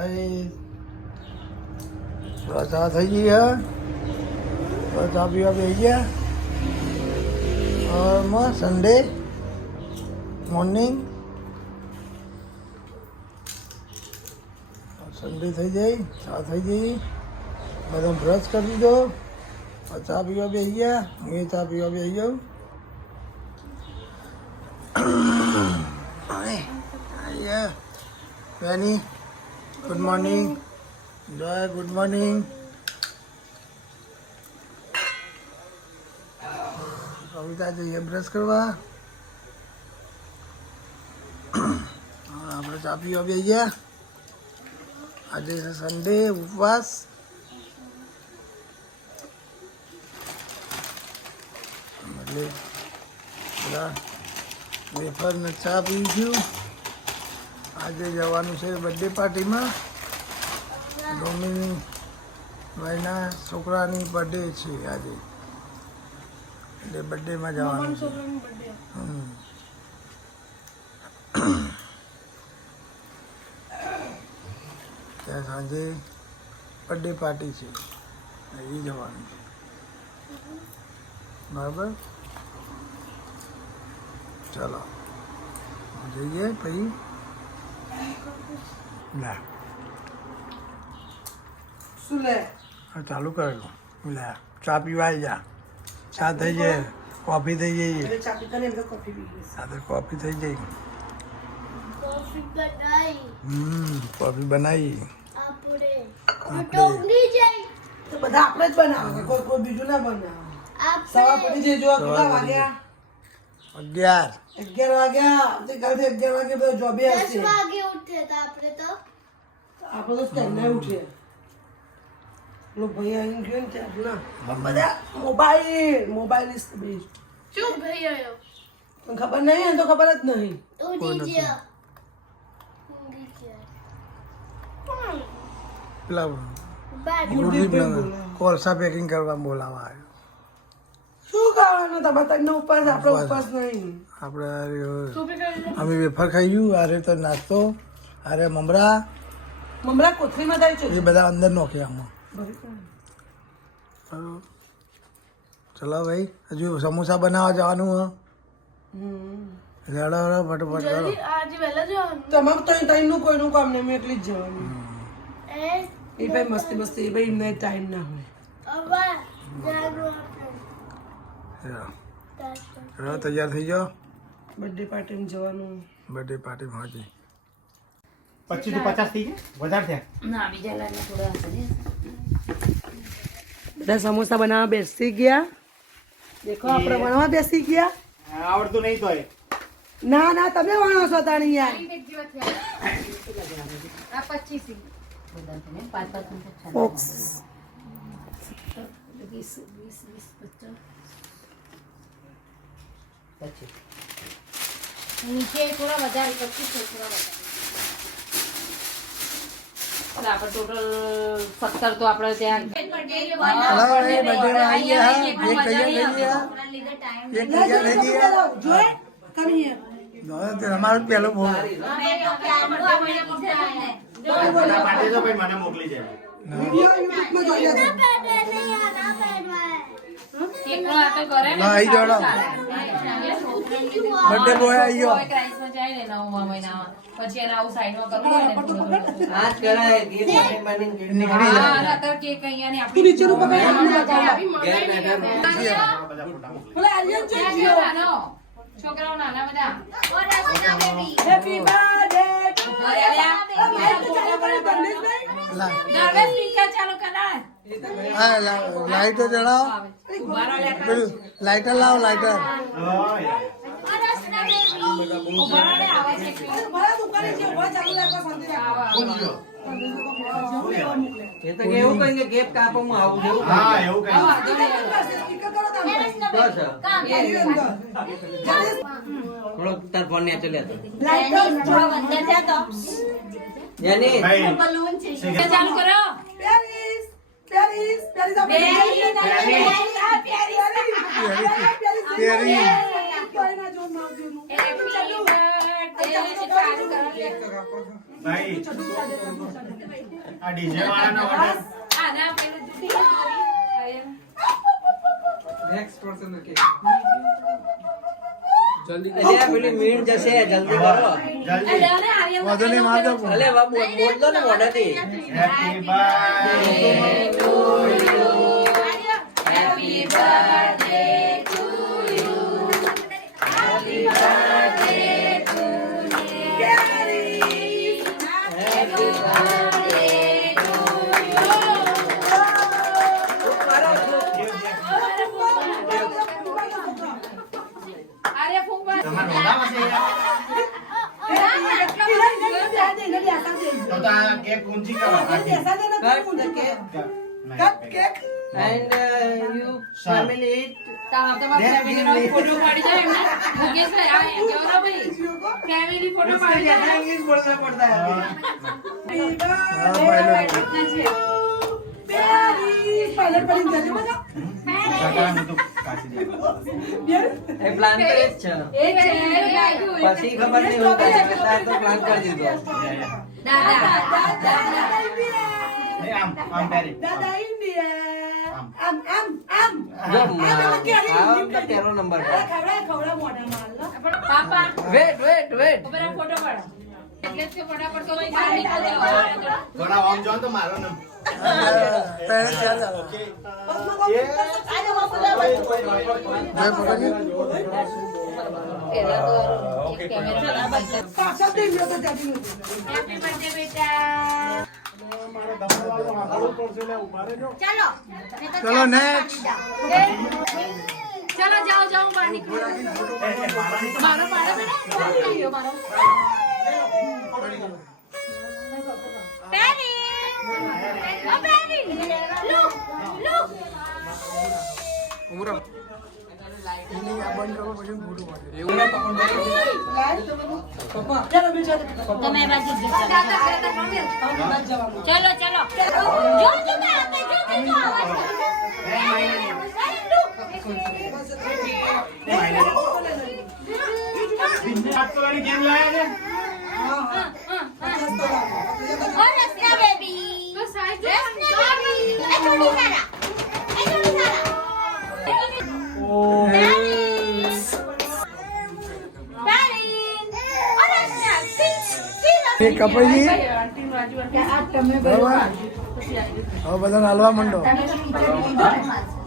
Guys બસ આ થઈ ગઈ હે બસ આ પીવા બેસી ગયા સન્ડે મોર્નિંગ સન્ડે થઈ જાય ચા થઈ ગઈ બધા બ્રશ કરી દીધો ચા પીવા બેસી ગયા હું ચા પીવા બેસી જાઉં બેની ગુડ મોર્નિંગ જય ગુડ મોર્નિંગ કવિતા જઈએ બ્રશ કરવા આપણે ચા પીવા બેસી ગયા આજે છે સન્ડે ઉપવાસ એટલે બધા વેફર ને ચા પીશું આજે જવાનું છે બર્થડે પાર્ટીમાં રોમિની ભાઈના છોકરાની બર્થડે છે આજે એટલે બર્થડેમાં જવાનું છે ત્યાં સાંજે બર્થડે પાર્ટી છે એ જવાનું છે બરાબર ચલો જઈએ પછી લે શું લે ચાલુ કરેલું લે ચા પીવા આવી જા ચા થઈ જાય કોફી થઈ જઈએ સાથે કોફી થઈ જાય કોફી બનાવી બધા આપણે જ બનાવે કોઈ બીજું ના બનાવે સવા પડી જાય જો કેટલા વાગ્યા 11 વાગ્યા આવતીકાલથી 11 વાગે બધો જોબે આવશે 10 વાગે ઉઠે તો આપણે તો સ્ટેન્ડ ઉઠે લો ભાઈ અહીં ગયો ને ત્યાં બધા મોબાઈલ ઇઝ બેસ્ટ શું ભાઈ આયો તને ખબર નહીં એને તો ખબર જ નહીં પેલા કોલસા પેકિંગ કરવા બોલાવા આવ્યો શું ખાવાનું તમારે તને ઉપવાસ આપણે ઉપવાસ નહીં આપણે અમે વેફર ખાઈ અરે તો નાસ્તો અરે મમરા કોથળીમાં થાય છે એ બધા અંદર નોખ્યા આમાં ચલો ભાઈ હજુ સમોસા બનાવવા જવાનું રેડો ફટાફટ કરો આજે વહેલા જવાનું તમારું તો ટાઈમનું કોઈનું કામ નહીં મેં એકલી જ જવાનું એ ભાઈ મસ્તી એ ભાઈ એમને ટાઈમ ના હોય તૈયાર થઈ જાઓ બર્થડે પાર્ટીમાં જવાનું બર્થડે પાર્ટીમાં હાજી 25 to 50 થઈ ગયા વધારે થયા ના બીજા લાગે થોડા હશે બધા સમોસા બનાવવા બેસી ગયા દેખો આપણે બનાવવા બેસી ગયા આવડતું નહીં તોય ના તમે વણો છો તાણી યાર આ 25 બોક્સ 20 નીચે થોડા વધારે 25 થોડા વધારે આપણે ટોટલ 17 તો આપણે ત્યાં અમારું પેલો બોલ મને મોકલી જાય આવી જાડો બર્થડે બોય આવી ગયો પછી એને આવું સાઈડમાં કરવું નીકળી જાય કેક અહીંયા ને તું નીચેનું પકડ છોકરાઓ નાના બધા હેપી બર્થડે ટુ ચાલુ કરાય હા લાઈટો જણાવો પેલું લાઇટર લાવો લાઇટર એવું કઈ કે ગેપ કાપવામાં આવું જેવું હા એવું કઈ થોડો તાર ફોન ને ચલ્યા તો ચાલુ કરો તેરી Happy birthday ભાઈ આ ડીજે વાળાનો ઓર્ડર નેક્સ્ટ પર્સન કે જલ્દી અલ્યા પેલી મીણ જશે જલ્દી કરો જલ્દી વધુ નહીં માર દો અલે બોલ દો ને મોઢાથી happy birthday to Happy birthday to you. Happy birthday to you. Happy birthday to you. અરે ફૂંકા તમારો ઓર્ડર હશે તો આ કેક ઊંચી કરો એન્ડ યુ ફેમિલી તમારા ફેમિલી નો ફોટો પાડી જાય એમને મુકેશભાઈ આ ગૌરવભાઈ ફેમિલી ફોટો પાડી જાય इंग्लिश बोलना पड़ता है કાકાનું તો કાચી દે એ પ્લાન કરે જ છે એક છે પછી ખબર નહીં હું કરે કરતા તો પ્લાન કરી દીધો દાદા નહીં આમ પેરી જો આ તેરો નંબર પાપા વેટ ઉપર ફોટો પાડો એટલે જ ફટાફટ તો બહાર નીકળો થોડા આમ જો તો મારો નંબર પહેલે ચાલ હેપી બર્થડે બેટા ચલો ચલો નેક્સ્ટ ચલો જાઓ જાઓ બહાર નીકળો મારો પાડો બેટા કહીયો મારો પેરી ઓ પેરી લુક લુક ઉમરો બંધ કરો પછી મોટું પડે તમે બાજુ ચલો ચલો જો જો મે આપે જો વાળી ગેમ લાયા છે और रस्ना बेबी तो साइड रस्ना बेबी ए थोड़ी सारा એક કપાઈ ગઈ બરાબર હવે બધા હાલવા માંડો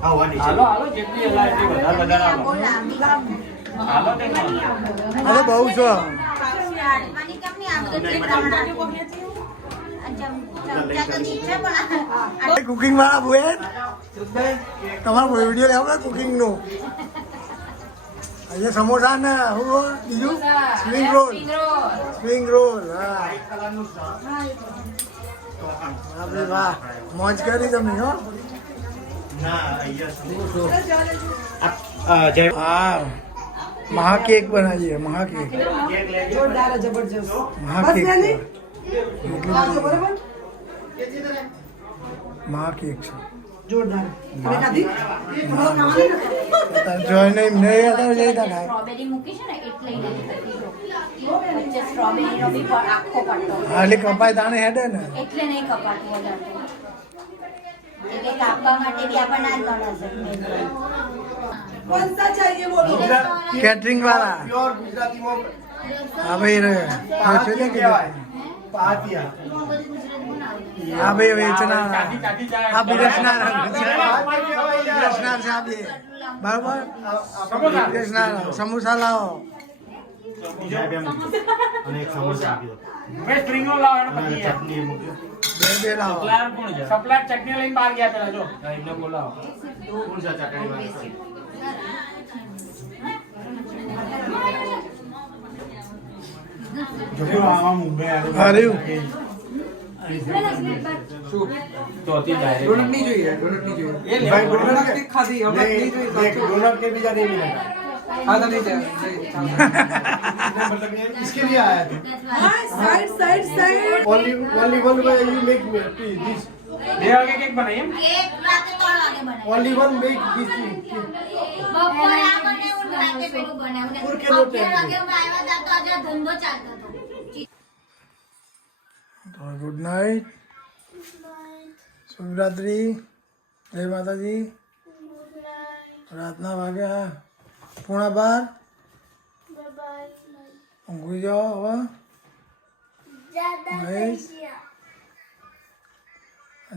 હા વાડી હાલો હાલો જેટલી હલાય એટલી વધારે હાલો તે અરે બહુ છો કુકિંગ વાળા બુએન તમારો વિડીયો લેવો ને કુકિંગ નો અહીંયા સમોસા ને હું બીજું સ્પ્રિંગ રોલ હા બાપરે વાહ મોજ કરી તમે હો ના અહીંયા જય હા મહાકેક બનાવીએ મહાકેક કેક લેજો જોરદાર જબરજસ્ત મહાકેક બરાબર મહાકેક છે જોરદાર તમે ખાધી જોઈને નહીં હતા જઈ હતા સ્ટ્રોબેરી મૂકી છે ને એટલે વચ્ચે સ્ટ્રોબેરી નો બી આખો પડતો હા એટલે કપાય તાણે હેડે ને એટલે નહીં કપાતું વધારે એટલે કાપવા માટે બી આપણને આ ગણશે कौन सा चाहिए बोलो કેટરિંગ વાળા પ્યોર ગુજરાતીમાં હા ભાઈ રે છે ને કે પાતિયા હા ભાઈ વેચના આ બિરસનાર બિરસનાર છે આ બે બરાબર બિરસનાર સમોસા લાવો બીજા બે મૂક્યો અને એક સમોસા આપી દો મેં સ્પ્રિંગ રોલ લાવવાનો અને પછી ચટણી મૂક્યો બે લાવો સપ્લાયર કોણ છે સપ્લાયર ચટણી લઈને બહાર ગયા પેલા જો એમને બોલાવો કોણ છે ચટણી વાળો જો આવા મુંબઈ હર્યું ચોથી ડાયરેક્ટ ડોનટ નહીં જોઈએ ડોનટ નહીં જોઈએ એ ભાઈ ડોનટ ખાધી હવે નહીં જોઈએ એક ડોનટ કે બીજા દે નહીં हाँ तो नहीं चाहिए मतलब ये इसके लिए आया था હા side side side only one way you make me this બે વાગે કેક બનાવીએ કેક રાતે 3 વાગે બનાવ્યું. only one make this thing બપોરે આ બનાવ્યું ને રાતે પેલું બનાવ્યું ને 11 વાગે અમે આવ્યા હતા તો આજે ધંધો ચાલતો હતો. તો ગુડ નાઇટ, શુભરાત્રી, જય માતાજી. રાતના વાગ્યા 11:30. ઊંઘી જાઓ હવે. મહેશ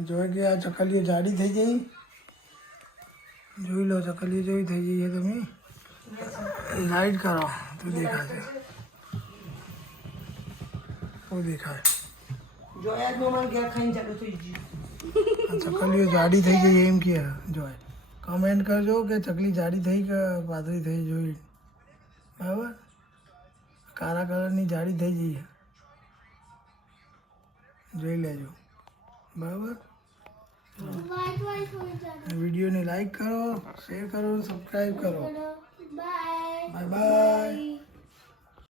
જોઈ ગયા ચકલીઓ જાડી થઈ ગઈ. જોઈ લો ચકલીઓ જેવી થઈ ગઈ છે. તમે લાઈટ કરો તો દેખાશે. તો દેખાય જોયા જ મને ઘેર ખાઈને ચાલુ થઈ ગયું. ચકલીઓ જાડી થઈ ગઈ એમ કે જોય. કમેન્ટ કરજો કે ચકલી જાડી થઈ કે પાતળી થઈ. જોઈ બરાબર. કાળા કલરની જાડી થઈ ગઈ જોઈ લેજો બરાબર. વિડીયોને લાઈક કરો, શેર કરો, સબસ્ક્રાઈબ કરો. Bye bye.